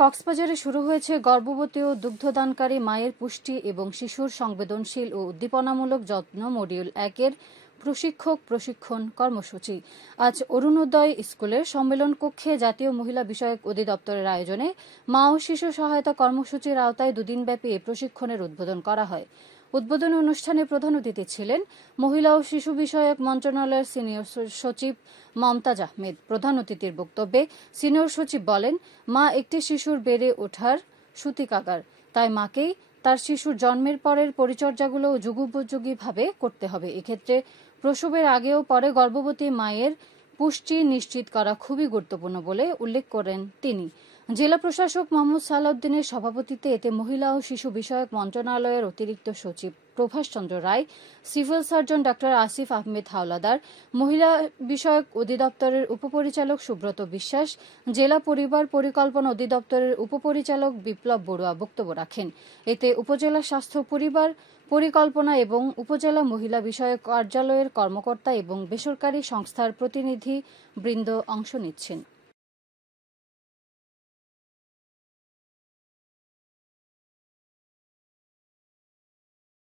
কক্সবাজারে শুরু হয়েছে গর্ভবতী ও দুগ্ধদানকারী মায়ের পুষ্টি এবং শিশুর সংবেদনশীল ও উদ্দীপনামূলক যত্ন মডিউল 1-এর প্রশিক্ষণ কর্মসূচি। আজ অরুণোদয় স্কুলের সম্মেলন কক্ষে জাতীয় মহিলা বিষয়ক অধিদপ্তরের আয়োজনে মা ও শিশু সহায়তা কর্মসূচির আওতায় দুদিনব্যাপী এই প্রশিক্ষণের উদ্বোধন করা হয়। উদ্বোধনী অনুষ্ঠানে প্রধান অতিথি ছিলেন মহিলা ও শিশু বিষয়ক মন্ত্রণালয়ের সিনিয়র সচিব মমতাজ আহমেদ। প্রধান অতিথির বক্তব্যে সিনিয়র সচিব বলেন, মা একটি শিশুর বেড়ে ওঠার সূতিকাগার, তাই মাকেই তার শিশুর জন্মের পরের পরিচর্যাগুলো যুগোপযোগীভাবে করতে হবে। এক্ষেত্রে প্রসবের আগে ও পরে গর্ভবতী মায়ের পুষ্টি নিশ্চিত করা খুবই গুরুত্বপূর্ণ বলে উল্লেখ করেন তিনি। জেলা প্রশাসক মোহাম্মদ সালাউদ্দিনের সভাপতিত্বে এতে মহিলা ও শিশু বিষয়ক মন্ত্রণালয়ের অতিরিক্ত সচিব Provash Chandra Roy, civil surgeon doctor Asif Ahmed Howlader, মহিলা বিষয়ক অধিদপ্তরের উপপরিচালক সুব্রত বিশ্বাস, জেলা পরিবার পরিকল্পনা অধিদপ্তরের উপপরিচালক বিপ্লব বড়ুয়া বক্তব্য রাখেন। এতে উপজেলা স্বাস্থ্য পরিবার পরিকল্পনা এবং উপজেলা মহিলা বিষয়ক কার্যালয়ের কর্মকর্তা এবং বেসরকারি সংস্থার প্রতিনিধি বৃন্দ অংশ নিচ্ছেন।